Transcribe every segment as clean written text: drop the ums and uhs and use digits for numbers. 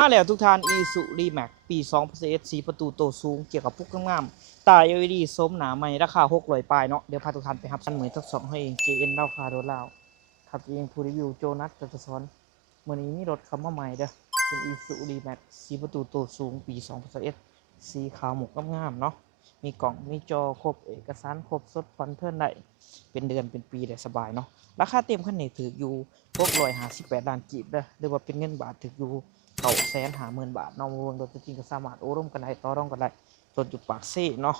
มาแล้วทุกท่านอีสุรีแม็กปี2021 4ประตูโตสูงเกี่ยวกับพวกงามๆตา LED ส้มหนาใหม่ราคา600ปลายเนาะเดี๋ยวพาทุกท่านไปรับชั้นเหมือนทั้งสองให้เอง JN เล่าคาโดนเล่าครับเองผู้รีวิวโจนัสจะสอนเมื่อนี้มีรถคำว่าใหม่เด้อเป็นอีสุรีแม็ก4ประตูโตสูงปี2021สีขาวหมกงามๆเนาะมีกล่องมีจอครบเอกสารครบสดผ่อนเทิร์นได้เป็นเดือนเป็นปีได้สบายเนาะราคาเต็มคันนี้ถืออยู่658ล้านกีบเด้อหรือว่าเป็นเงินบาทถืออยู่950,000 บาทเนาะวงรถจริงก็สามารถโอ้ร่มกันได้ต่อรองกันได้รถอยู่ปากเซ่เนาะ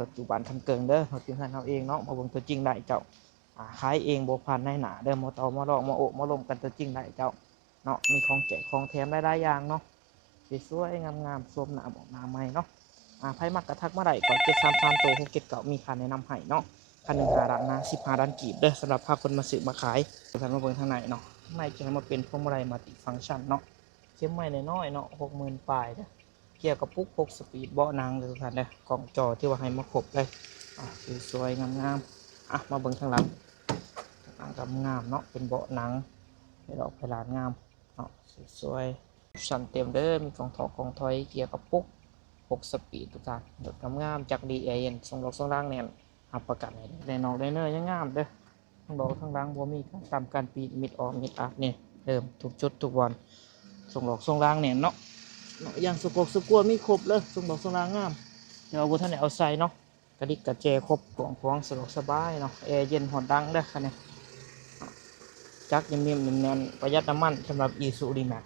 รถอยู่บ้านคันเกิงเด้อรถจริงเราเองเนาะมาเบิ่งตัวจริงได้เจ้าขายเองบ่ผ่านในหนาเด้อมาต่อมาลองมาโอบมาลมกันตัวจริงได้เจ้าเนาะมีของแจกของแถมได้หลายอย่างเนาะสวยๆงามๆสวมหน้าบอกหน้าใหม่เนาะไผมักกระทักมาได้ก่อน733โต679มีค่าแนะนำให้เนาะคัน1 5ล้านนะ15ล้านกีบเด้อสำหรับพาคนมาซื้อมาขายทุกท่านมาเบิ่งทางในเนาะข้างในจะให้มาเป็นพวงมาลัยมัลติฟังก์ชันเนาะเข้มใหม่น้อยเนาะ60,000ปลายเด้อเกี่ยวกับปุ๊ก6สปีดเบาะหนังเลยทุกท่านเด้อกล่องจอที่ว่าให้มาครบเลยสวยๆงามๆมาเบิ่งทางหลังงามเนาะเป็นเบาะหนังให้ดอกพลานงามเนาะสวยๆชั้นเต็มเด้อมีกล่องถอยเกี่ยวกับปุ๊ก6สปีดทุกท่านรถงามจาก DAN ส่งดอกส่งล่างเนี่ยรับประกันให้ได้นอกได้เนื้อยังงามเด้อทั้งดอกทั้งล่างบ่มีการตามการปีมิดออกมิดอัพเนี่ยเดิมทุกจุดทุกวันส่งดอกส่งล่างเนี่ยเนาะอย่างสกปรกสกวนมีครบเลยส่งดอกส่งล่างงามเดี๋ยวเอาบุท่านเอาใส่เนาะกระดิกกระเจครบกล่องพวงสะดวกสบายเนาะแอร์เย็นหอดดังได้คันนี้จักนิ่มๆแน่นๆประหยัดน้ำมันสำหรับอีซูดีแม็ก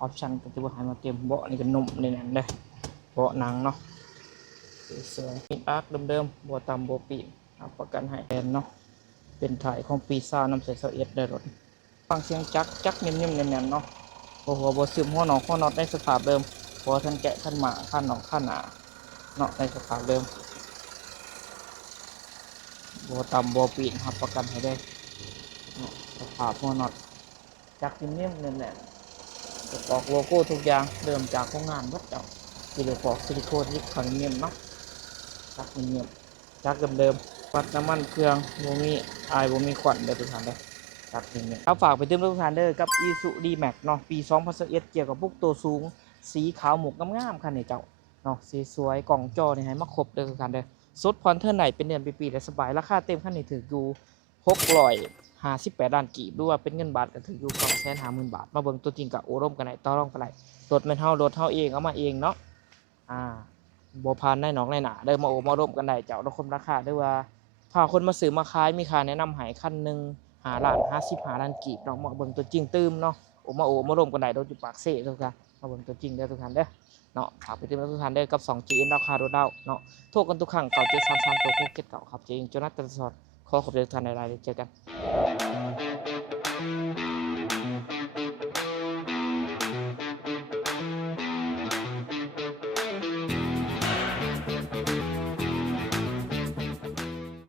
ออปชั่นก็จะว่าให้มาเต็มเบาะนี่ก็นุ่มแน่นๆเลยเบาะหนังเนาะสวยๆมิดอาร์คเดิมๆบัวตำบัวปีนประกันให้แอนเนาะเป็นถ่ายของปีซ่าน้ำใสเสเอ็ดได้รถฟังเสียงจักนิ่มๆแน่นๆเนาะหัวบซึมหัวหนองข้อน็อตในสภาพเดิมหัวท่านแกะท่านหมาท่านหนองท่านหนาเนาะในสภาพเดิมบัวตำบัวปีนรับประกันให้ได้สภาพหัวน็อตจักนิ่มๆแน่นๆประกอบโลโก้ทุกอย่างเริ่มจากโรงงานวัดเจ้าซิลิโคนยิบขังนิ่มเนาะจักนิ่มจักเดิมๆวัดน้ำมันเครื่องโมมีโมมีควันเดิมทุกท่านเลยจักนิ่มเอาฝากไปเติมทุกท่านเด้อกับ Isuzu D-Max เนาะปี2021เกี่ยวกับพวกตัวสูงสีขาวหมกงามๆคันนี้เจ้าเนาะสีสวยกล่องจอนี่ให้มาครบเด้อทุกท่านเด้อสดพรเท่าไหร่เป็นเดือนปีๆได้สบายราคาเต็มคันนี้ถืออยู่658ล้านกีบด้วยว่าเป็นเงินบาทก็ถืออยู่250,000 บาทมาเบิ่งตัวจริงกับโอร่มกันได้ต่อรองกันได้รถแม่นเฮารถเฮาเองเอามาเองเนาะบ่ผ่านได้หนองได้หนาเด้อมาโอมาร่วมกันได้เจ้าทุกคนราคาด้วยว่าถ้าคนมาซื้อมาขายมีค่าแนะนำให้คันหนึ่ง5ล้าน55ล้านกีบเนาะมาเบิ่งตัวจริงตื้มเนาะโอมาร่วมกันได้โดยจุดปากเซ่ทุกท่านมาเบิ่งตัวจริงเด้อทุกท่านเด้อเนาะฝากไปติดตามทุกท่านเด้อกับ 2GN ราคาโดดเดาเนาะโทรกันทุกครั้ง9733ตัวโคเก็ตเก่าครับจริงโจนัสตันสอดขอขอบคุณทุกท่านในรายเจอกัน